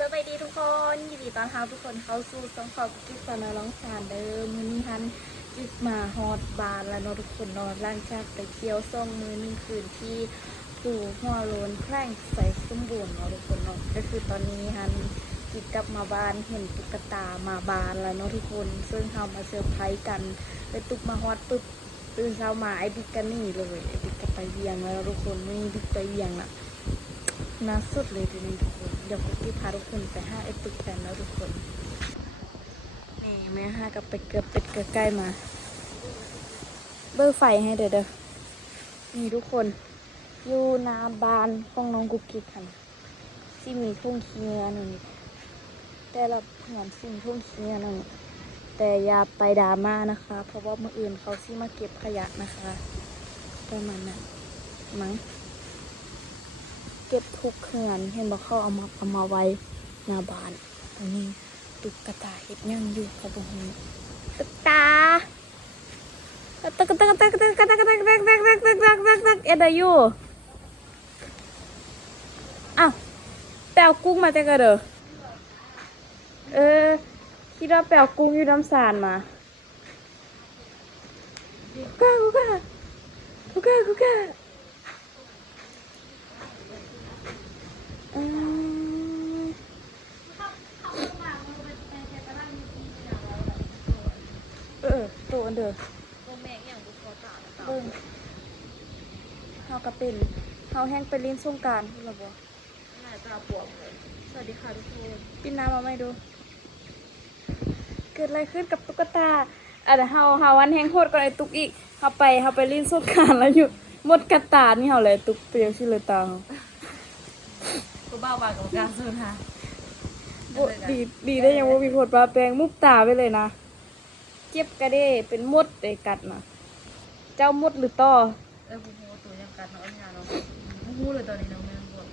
สวัสดีทุกคนยินดีต้อนรับทุกคนเข้าสู่ช่องของกิ๊กสนาร้องสารเดิมมื้อนี้ฮันกิ๊กมาฮอดบานแล้วเนาะทุกคนนอนร่างจากไปเที่ยวซ่องมือ1 คืนที่ปู่หัวโลนแพร่งใส่สมบูรณ์เนาะทุกคนเนาะก็คือตอนนี้ฮันกิ๊กกลับมาบ้านเห็นตุ๊กตามาบานแล้วเนาะทุกคนซึ่งเรามาเซอร์ไพรส์กันไปตุ๊กมาฮอดปุ๊บตื่นเช้ามาไอ้บิ๊กก็นี่เลยไอ้บิ๊กก็ไปเวียงแล้วทุกคนไม่บิ๊กไปเวียงละน่าสุดเลยทีนี้ทุกคนเดี๋ยวกุ๊กกี้พาทุกคนไปห้าไอ้ตึกแฟนแล้วทุกคนนี่แม่ห้ากับไปเกือบเป็ดเกือบใกล้มาเบอร์ไฟให้เด้อนี่ทุกคนอยู่หน้าบ้านของน้องกุ๊กกี้กันที่มีทุ่งเคียนนี่แต่ละเหมือนสิ่งทุ่งเคียนนั่นแต่อย่าไปดราม่านะคะเพราะว่าเมื่ออื่นเขาซิมาเก็บขยะนะคะประมาณนั้นมั้งเก็บทุกเขื่อนเห็นบอกเขาเอามาไว้หน้าบ้านอันนี้ตุ๊กตาเห็ดยังอยู่กับบุ้งตุ๊กตาเอ็ดอยู่อ้าวแปลกุ้งมาจากกระเดอคิดว่าแปลกุ้งอยู่น้ำสารมากูก้าตัวอันเด้อเบิ่งเฮาก็เป็นเฮาแห้งไปลิ้นสงกรานต์หรอบ่น่าจะปวกเลยสวัสดีค่ะทุกคนปินน้ำมาไม่ดูเกิดอะไรขึ้นกับตุ๊กตาเฮาวันแห้งโหดก่อนไอ้ตุ๊กอีกเฮาไปลิ้นสงกรานต์แล้วอยู่หมดกระตานี่เฮาเลยตุ๊กเปรียวชื่อเลยตาก็บ้าบากับการซื้อนะดีได้ยังว่ามีผดปลาแปลงมุกตาไปเลยนะเจ็บกระเด้เป็นมดไอ้กัดนะเจ้ามดหรือต่อผู้หูตัวยังกัดเนาะงานเราผู้หูเลยตอนนี้เราไม่ต้องบวม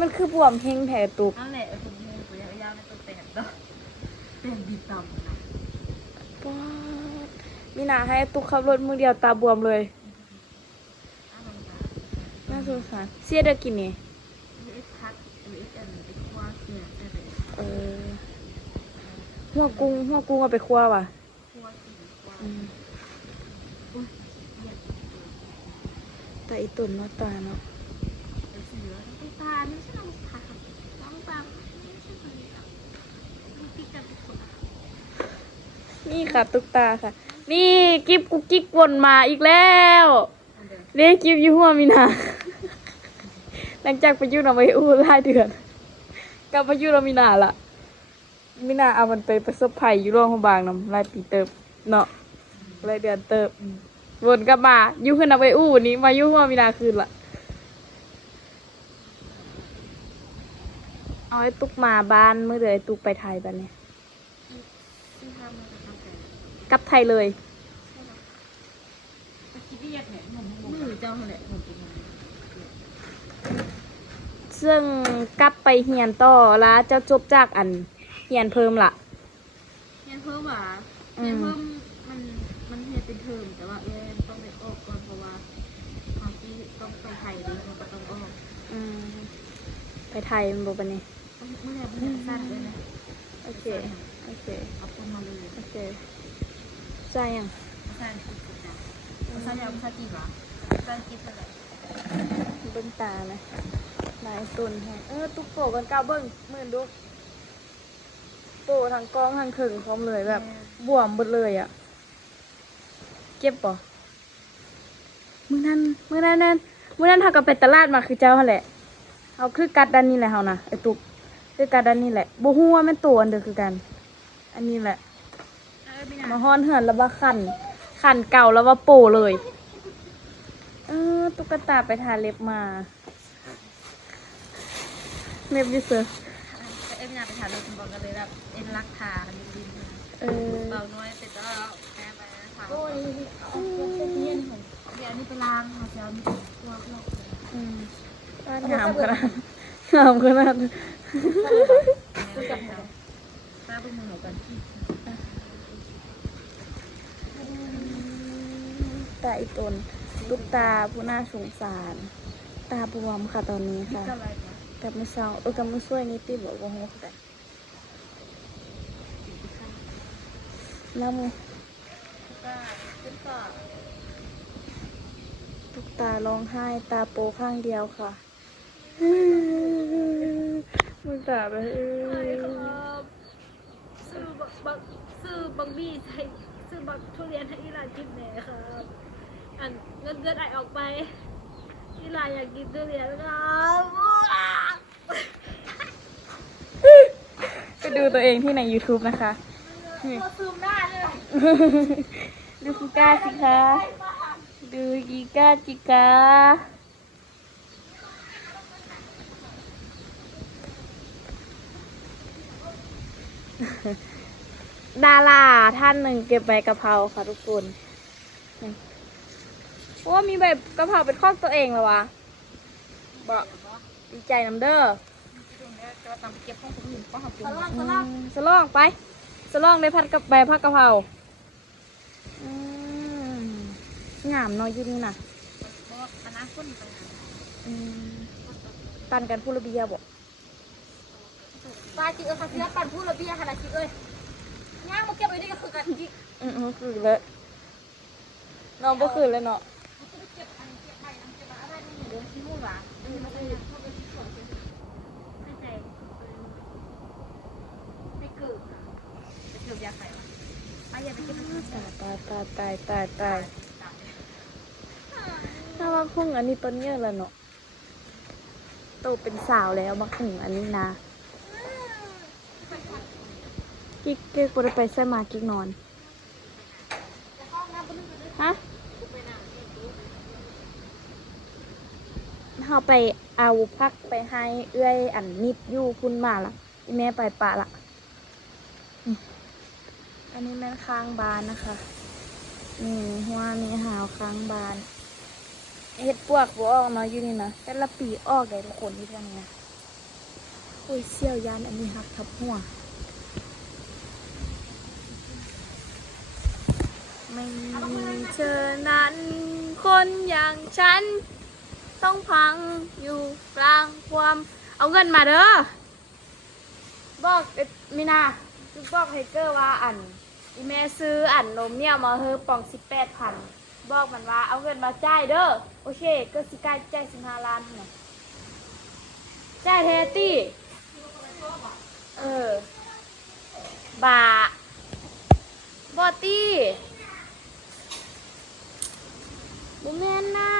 มันคือบวมเฮงแผลตุกนั่นแหละผู้หูตัวยาวๆในตัวแตกต่อเป็นดีต่ำนะป๊าดมีหนาให้ตุกขับรถมือเดียวตาบวมเลยน่าสงสารเสียได้กินนี่หัวกุ้งเอาไปคั่วว่ะแต่อีตุ่นเนาะตาเนาะนี่ค่ะตุ๊กตาค่ะนี่กิฟกุ๊กกิ๊กวนมาอีกแล้วเรียกกิฟอยู่หัวมีนาหลังจากไปยุ่งเอาไว้หลายเดือนกลับไปยุ่งเรามีนาละมีนาเอามันไปประสบภัยอยู่โรงพยาบาลนำหลายปีเติบเนาะหลายเดือนเติบวนกลับมายุ่งขึ้นเอาไว้วันนี้มายุ่งหัวมีนาคืนละเอาไอ้ตุกมาบ้านเมื่อเดือนไอ้ตุกไปไทยบ้านเนี่ยกลับไทยเลยซึ่งกลับไปเฮียนต่อแล้วเจ้าจบจากอันเฮียนเพิ่มละเฮียนเพิ่มหรอเฮียนเพิ่มมันเฮียนเป็นเทอมแต่ว่าต้องไปออกก่อนเพราะว่าตอนที่ต้องไปไทยเลยมันก็ต้องออกไปไทยมันบอกปะเนี่ยเมื่อสั้นเลยนะโอเคเอาคนมาเลยโอเคใช่ยังสั้นยังสั้นกี่หรอสั้นกี่เท่าไหร่เบิ้งตานะนายตุนแฮตุ๊กโตกันก้าวเบิ้งมื่นดูโตทั้งกองทั้งถึงพร้อมเลยแบบบวมหมดเลยอ่ะเจ็บป่ะมื้อนั้นเขาก็ไปตลาดมาคือเจ้าแหละเอาคือกัดด้านนี้แหละเขานะไอ้ตุ๊กคือกัดด้านนี้แหละบูฮู้ว่ามันตัวอันเดียวคือกันอันนี้แหละมาฮ้อนเหือนแล้วว่าขันเก่าแล้วว่าโปเลยตุ๊กตาไปทาเล็บมาเล็บดิเซอร์ไม่น่าไปทาเล็บบอกกันเลยแบบรักทาดินเบาน้อยเสร็จแล้วแม่ไปทาโอ้ยเย็นผมเดี๋ยวนี้ไปล้างมาเช้านี้ตัวโรคงามขนาดป้าเพิ่งมาหากันตาอีตนลูกตาผู้น่าสงสารตาบวมค่ะตอนนี้ค่ะ กับมือเช้ากับมือช่วยนี่ติบอกว่าโหแต่น้ำมือ ก็ขึ้นก่อน ตุกตาร้องไห้ตาโปข้างเดียวค่ะมึงตาแบบซื้อบักบี้ใส่ซื้อบักทุเรียนให้อีหลานกินแหน่ครับอันเงินไอออกไปอีหลานอยากกินทุเรียนครับ ไปดูตัวเองที่ใน YouTube นะคะ ตัวซูมหน้าเลย ดูกีก้าสิคะ ดูกีก้าจิกาดาราท่านหนึ่งเก็บใบกะเพราค่ะทุกคนว่ามีใบกะเพราเป็นข้อตัวเองเหรอวะบอกดีใจน้ำเด้อสลองไปสลองได้พัดกับใบผักกะเพราอืมงามน้อยอยู่นี่น่ะปั่นกันพูระเบียบอก ปลาจิกเออค่ะเสียปั่นพูดระเบียขนาดจิกเอ้ยย่างมาเก็บไว้นี่ก็คือกันจิก คือเลยน้องบ่คือเลยเนาะ เดี๋ยวที่นู่นหวะไม่ใจไม่เกิดจะเกิดยาไข่ป้าอย่าไปเก็บมัน ตายถ้าว่าคงอันนี้ต้นเยอะแล้วเนาะโตเป็นสาวแล้วมาถึงอันนี้นะกิ๊กกูได้ไปใส่มากิ๊กนอนฮะเขาไปเอาพักไปให้เอื้อยอันนิดอยู่คุณมาละอีแม่ไปปะละอันนี้แม่ค้างบานนะคะนี่หัวนี่หาวค้างบานเห็ดปวกบัวออกมาอยู่นี่นะแต่ละปีออกได้ทุกคนที่ทำไงโอ้ยเสี่ยวยานอันนี้หักทับหัวไม่มีเธอนั้นคนอย่างฉันต้องพังอยู่กลางความเอาเงินมาเด้อบอกมินาบอกไฮเกอร์ว่าอันอีเมซื้ออันนมเนี่ยมาเฮอปอง18,000บอกมันว่าเอาเงินมาจ่ายเด้อโอเคก็สิกล้าจ่าย15 ล้านเนี่ยจ่ายเทตี้บาบอตี้บุเมนน่ะ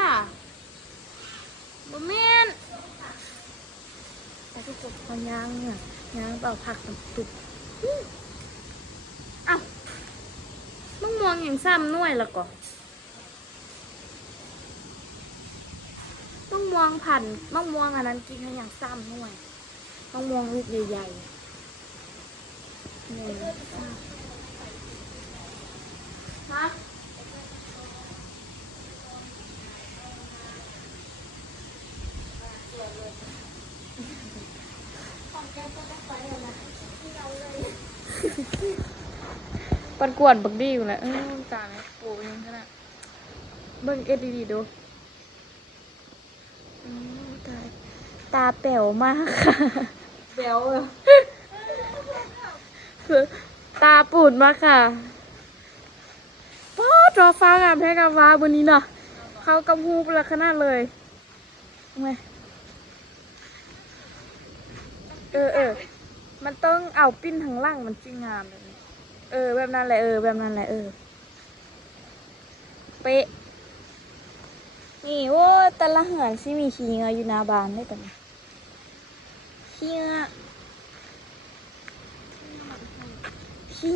บุเมนแต่ทุกคนพอยางเนี่ยยางเปล่าผักตุบอ้าวมึงมองอย่างซ้ำหน่วยละก่อนมึงมองผ่านมึงมองอันนั้นกินให้อย่างซ้ำหน่วยมึงมองลูกใหญ่ๆเนี่ยฮะปันกวนบักดีอยู่แหละตาไหมปูยังขนาดเบิ่งเอ็ดดีๆดูตาแป๋วมากค่ะแป๋วตาปูดมากค่ะป๊อดรอฟ้างามแพ้กับว้าบนนี้เนาะเขากำฮูปละขนาดเลยไงมันต้องเอาปิ้นทางล่างมันจริงงามแบบนี้แบบนั้นแหละแบบนั้นแหละเป๊ะนี่โว้แต่ละเหือนที่มีขี้เงยอยู่หน้าบ้านได้แต่ขี้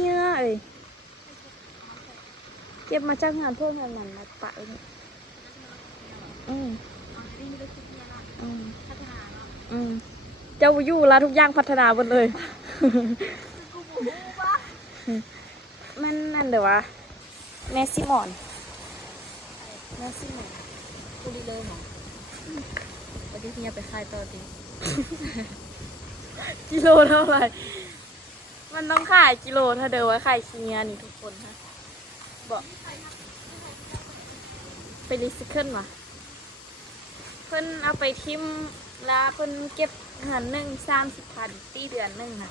เงยเก็บมาจากงานพวกงานมันมาปะเลยเจ้าอยู่แล้วทุกอย่างพัฒนาหมดเลยมันนั่นเดี๋ยววะแมสซิมอนกูดีเลยหรอวันนี้พี่จะไปขายต่อจริง กิโลเท่าไหร่มันต้องขายกิโลถ้าเดินไว้ขายขี้เงี้ยนี่ทุกคนฮะบอกไปรีไซเคิลวะเพิ่นเอาไปทิมแล้วเพิ่นเก็บ เงินหนึ่ง30,000ตีเดือนหนึ่งค่ะ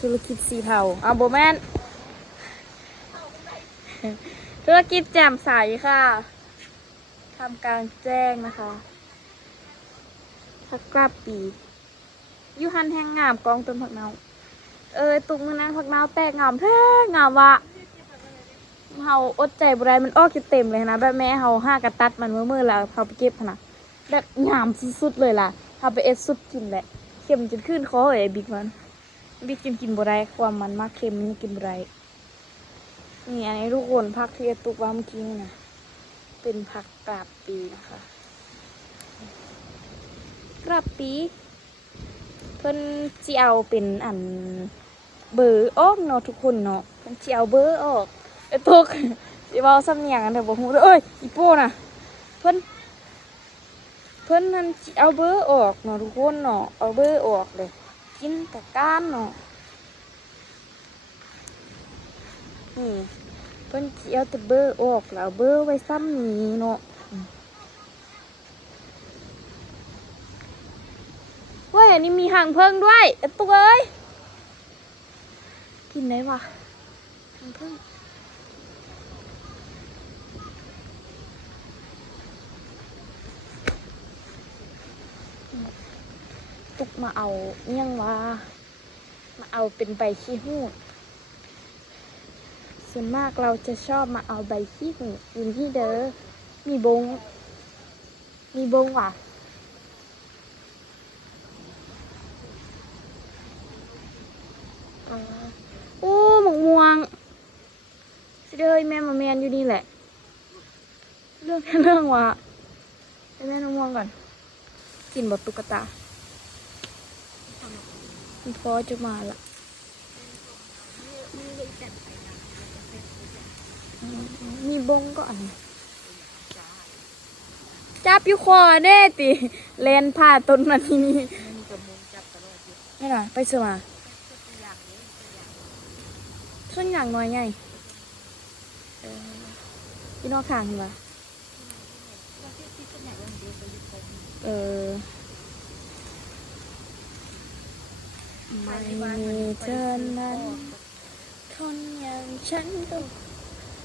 ธุรกิจสีเทาโบแมนธุรกิจแจ่มใสค่ะทำกลางแจ้งนะคะผักกราบปียูฮันแห้งงามกองต้นผักเนาตุกมือนั้นผักเนาแตกงามแท้งามวะเฮาอดใจบ่ได้มันออกอยู่เต็มเลยนะแบบแม่เฮาห้ากระตัดมันมือแล้วเขาไปเก็บนะแบบงามสุดๆเลยล่ะเฮาไปเอ็ดสุดกินแหละเค็มจนขึ้นคอเลยบิ๊กมันบิ๊กกินบ่ได้ความมันมากเค็มนี่กินบ่ได้นี่อันนี้ทุกคนผักที่ตุกว่าเมื่อกี้นี่นะเป็นผักกาบปีนะคะกราบปีเพิ่นสิเอาเป็นอันเบอร์ออกเนาะทุกคนเนาะเพิ่นสิเอาเบอร์ออกตุกสิเว้าซ้ำหยังอันเด้อบ่ฮู้เด้ออีโป้น่ะเพิ่นนั่นสิเอาเบอร์ออกเนาะทุกคนเนาะเอาเบอร์ออกเลยกินแต่ก้านเนาะนี่เพิ่นสิเอาแต่เบอร์ออกแล้วเบอร์ไว้ซ้ำนี้เนาะเว้ยอันนี้มีหางเพิ่งด้วยตุ๊กเอ้ยกินได้ปะหางเพิ่งตุกมาเอายังว่ามาเอาเป็นใบขี้หูดส่วนมากเราจะชอบมาเอาใบขี้หูดอยู่ที่เด้อมีบงว่ะโอ้หมกม่วงสิเด้อแม่มาแมนอยู่นี่แหละเรื่องว่ะไปแม่น้ำม่วงก่อนกินบดตุ๊กตามันพอจะมาละมีบงก็อันจับอยู่คอเด้ติเลนผ่าต้นมันนี่ไม่หรอไปเสือมาส่วนอย่างน้อยไงพี่นอกทางเหรอไม่มีเธอนั้นคนอย่างฉันก็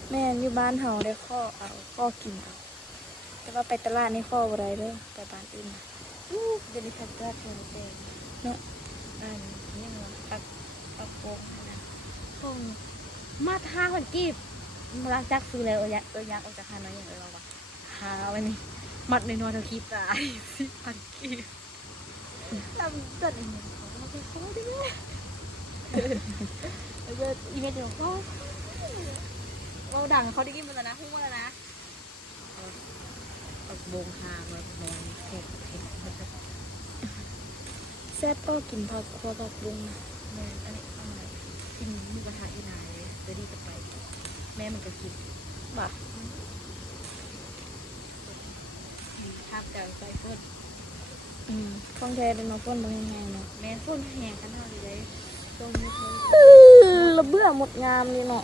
แม่อยู่บ้านเฮาได้ข้อกินเอาแต่ว่าไปตลาดนี่ข้ออะไรเด้อไปบ้านอื่นเดี๋ยวนี้พักรักเต็มเนาะนี่มันปักโป่งนะโป่งมาท่าคนกีบมาลักจักซื้อเลยยักออกจากฮานอยอย่างไรบ้างวะหาวันนี้มัดในนอนเธอคีบตาย10,000 กีบลำจัดอย่างนี้เขาไปโค้ดด้วยอีเมลเดี๋ยวก็เราดังเขาได้กินมาแล้วนะหุ้งมาแล้วนะปักโบงหามาแมงเผ็ดแซ่บก็กินผักครัวผักบุ้งนะแม่อันนี้อะไรกินหมูกระทะอีนายเดี๋ยวดีจะไปแม่มันก็กินบ่ะทับแต่ใส่ฝนฟองแท้เลยเนาะฝนบางแห้งเนาะแม่ฝนแห้งกันเท่าเลยฝนไม่ค่อยระเบื่อหมดงามนี่เนาะ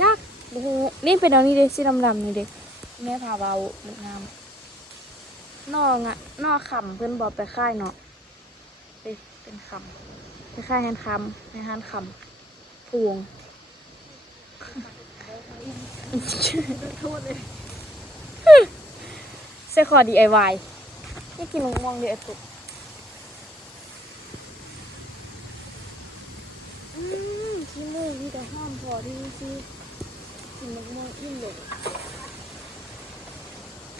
จักโอ้โหนี่เป็นเอานี่เด็กสีดำๆนี่เด็กแม่พาเบาหมดงามนอขำเพื่อนบอกไปค่ายเนาะเป็นขำไปค่ายแฮนคำในฮันคำพวงโทษเลยเซคอ DIY นี่กินมองเดี๋ยวตุกกินเลยมีแต่ห้ามพอดีสิกินมองอิ่มเลย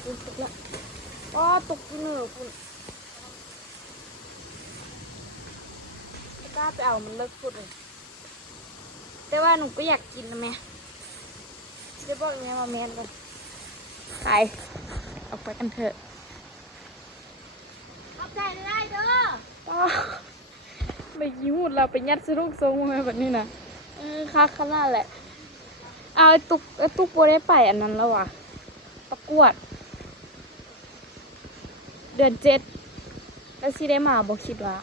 ตุกละอ๋อตุกเหนือคุณไม่กล้าไปเอามันเลิกพูดเลยแต่ว่าหนูก็อยากกินนะแม่เดี๋ยวบอกแม่มาแมนก่อนไปออกไปกันเถอะเอาใจได้เด้อไปยิ้มหมดเราไปยัดสรุปทรงมาแบบนี้นะค่าขนาดแหละเอาไอ้ตุ๊กโบได้ไปอันนั้นแล้ววะประกวดเดือน7แล้วสิได้มาบอกคิดว่า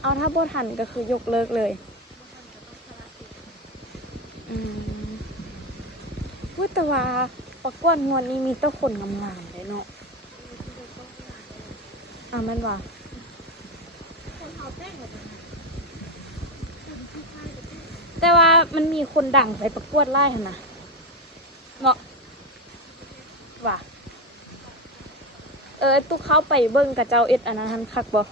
เอาถ้าบ่ทันก็คือยกเลิกเลย อืมเว้ยแต่ว่าประกวดงวดนี้มีแต่คนงามๆเลยเนาะแม่นว่า คนเขาแต่งแบบนั้นคนที่ค่ายจะแต่ง แต่ว่ามันมีคนดังไปประกวดไล่หั่นนะเนาะว่ะตุ๊กเข้าไปเบิ่งกับเจ้าเอ็ดอันนั้นคักบ่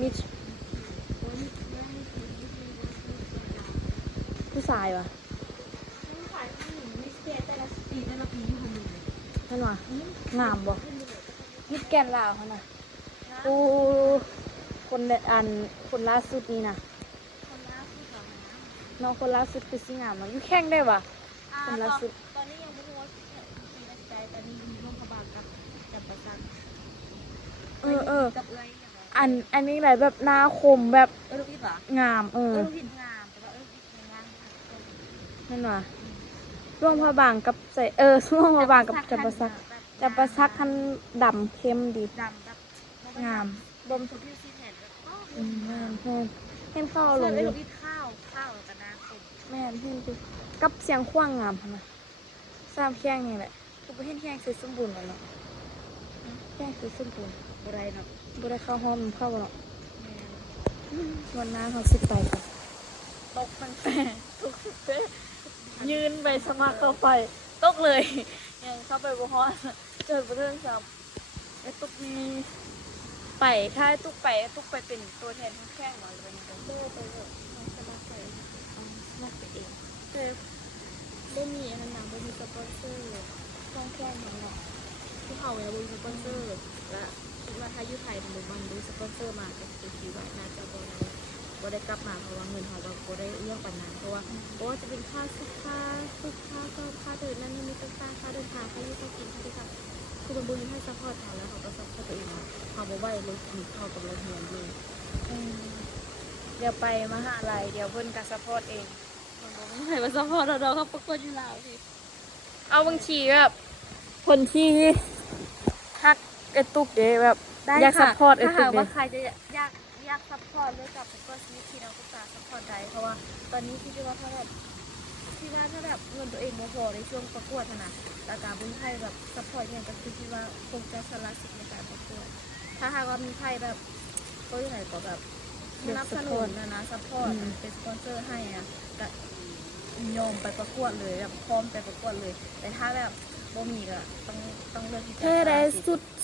มีผู้ชายวะนั่นวะงามบ่มิดแกนลาวเขาน่ะโอ้คนคนล่าสุดนี่นะน้องคนล่าสุดคือสิงามเนาะอยู่แข่งได้วะคนล่าสุด ตอนนี้ยังไม่รู้ว่าทีนักใจตอนนี้มีร่วมพบาลกับจับประจันกับเอ้ย อันนี้อะไรแบบหน้าคมแบบ ลูกพี่เหรอง ามลูกพี่งามแต่ว่าพี่งาม นั่นวะร่วงพระบางกับใส่ร่วงพระบางกับจับประซักทันดำเข้มดี ดำแบบ งาม บมสุดที่ซีแผ่นแม่เห็นข้าวล ส่วน ง ไอ้ อ ลู ยู่ กพี่ข้าวกับน้ำเป็น แม่เห็นดูกับเสียงขว้างงามพะนะสามแข้งนี่แหละกูไปเห็นแข้งคือสมบูรณ์แล้วเนาะแข้งคือสมบูรณ์ อะไรเนาะ บ่ได้เข้าห้องเข้าหรอกวันหน้าเขาสิไปกัน ตกตั้งแต่ ทุกยืนไปสมัครเข้าไปตกเลยยังเข้าไปบ่ฮอดเจอเรื่องซ้ำไอ้ตุ๊กนี่ไปถ้าตุ๊กไปเป็นตัวแทนทั้งแข้งมาเลยเป็นตัวไปเลยสมัครไปสมัครไปเองบ่มีอันนั้นนะบ่มีสปอนเซอร์ต้องแข้งของเรา ที่เขาเนี่ยบริสปอนเซอร์และคิดว่าถ้ายุไทยหรือมันบริสปอนเซอร์มาก็คือคิดว่าน่าจะบ่ได้กลับมาเพราะว่าเงินเขาบ่ได้เรื่องปัญหาเพราะว่าจะเป็นค่าซุกค่าซ่อมค่าเดินนั่นนี่มีต่างๆค่าเดินทางค่าอยู่ค่ากินค่าที่ทำคือมันบุญให้ซัพพอร์ตเขาแล้วเขาก็ซัพพอร์ตตัวเองเขาบอกว่าเลยเขากับเราเฮียนเลย เดี๋ยวไปมหาลัยเดี๋ยวเพิ่นก็ซัพพอร์ตเอง มันบอกไม่ใช่ว่าซัพพอร์ตเราเขาประกวดอยู่แล้วสิ เอาบางทีแบบคนที่ฮักไอ้ตุ๊กเด้แบบอยากซัพพอร์ตไอ้ ถ้า ตุ๊ หาก ก เด้ ว่าใครจะอยากซัพพอร์ตด้วยกับประกวดชีวิตที่เราก็จะซัพพอร์ตได้เพราะว่าตอนนี้ที่ว่าถ้าแบบเงินตัวเองไม่พอในช่วงประกวดนะแต่การบุญไทยแบบซัพพอร์ตอย่างก็คือที่ว่าคงจะสละสิทธิ์ในการประกวดถ้าหากว่ามีไทยแบบก็ยังไงก็แบบสนับสนุนนะซัพพอร์ตเป็นสปอนเซอร์ให้อ่ะก็ยอมไปประกวดเลยแบบพร้อมไปประกวดเลย แต่ถ้าแบบบ่มีก็ต้องเลือกที่จะ เท่ได้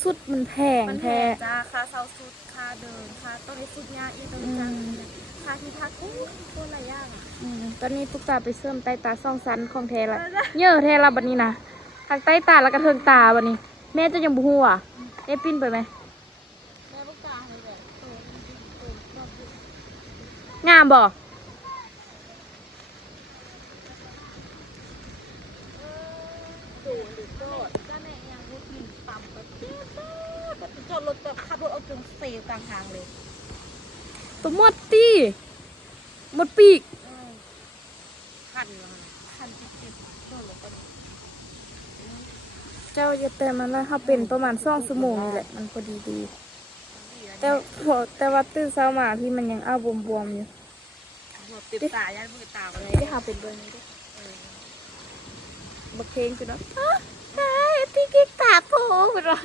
สุดมันแพง มันแพ แท้ งจ้าค่าเช่าสุดค่าเดินค่าต้องได้สุดยากอีกต้องได้จ้างค่าที่พักคนหลายอย่างอ่ะ ตอนนี้ตุ๊กตาไปเสริมใต้ตาซ่องสันของแท้ละเยอะแท้ละบัดนี้นะทางใต้ตาแล้วก็เทิงตาบัดนี้ แม่จะยังบ่ฮู้อ่ะได้ปิ้นไปไหม แม่ลูกตาเลยแบบรอบ งามบ่ สูงหรือโดดก็แม่ยังรถหินต่ำแบบแบบจอดรถแบบขับรถเอาจนเซลกลางทางเลย ตัวหมดตี้หมดปีก คันเลยคันจิ๊บจอดรถกัน เจ้าอย่าแต่มันแล้วถ้าเป็นประมาณ2 ชั่วโมงนี่แหละมันพอดีแต่ว่าตื่นเช้ามาที่มันยังอ้าวบวมๆอยู่ ติดตายันมือตาอะไร ที่หาเป็นเบอร์นี้ด้วยบักเพลงคือเนาะใช่ติ๊กติ๊กตาโผล่เป็นว่า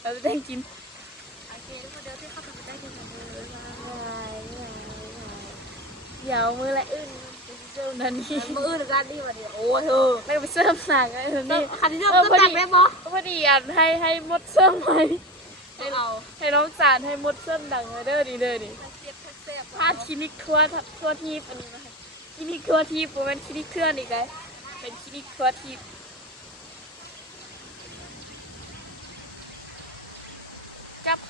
เราไปได้กิน โอเคแล้วเดี๋ยวที่เข้าไปได้กินของมือ เดี๋ยวมือละอื่นไปเสริมนันนี่ มืออื่นกันดีกว่าเดี๋ยวโอ้เธอ ไม่ไปเสริมหนังไอ้นี่ คันที่เริ่มต้นจากแม่บอ พอดีอันให้มดเสริมไหม เอา ให้น้องสารให้มดเสริมดังเลยเด้อดีเด้อนี่ เสียบเสียบ พาดคลินิกทั่วทีปอันนี้มาให้คลินิกทั่วทีปเป็นคลินิกเทื่อนอีกไงเป็นคลินิกทั่วทีปจะพ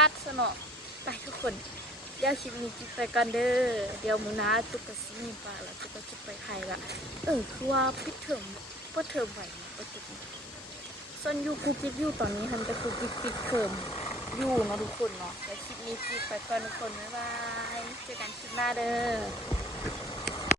าดสนอไปทุกคนเดี๋ยวคลิปนี้กินไปกันเด้อเดี๋ยวมื้อหน้าตุกกะสิมีปลาแล้วตุกกะจะไปไทยละคือว่าพิดเทอมบ่เทอมไหวบ่ติดส่วนอยู่กูกิดอยู่ตอนนี้หันไปกูกิดปิดเทอมอยู่เนาะทุกคนเนาะแต่คลิปนี้กินไปก่อนทุกคนบ๊ายบายเจอกันคลิปหน้าเด้อ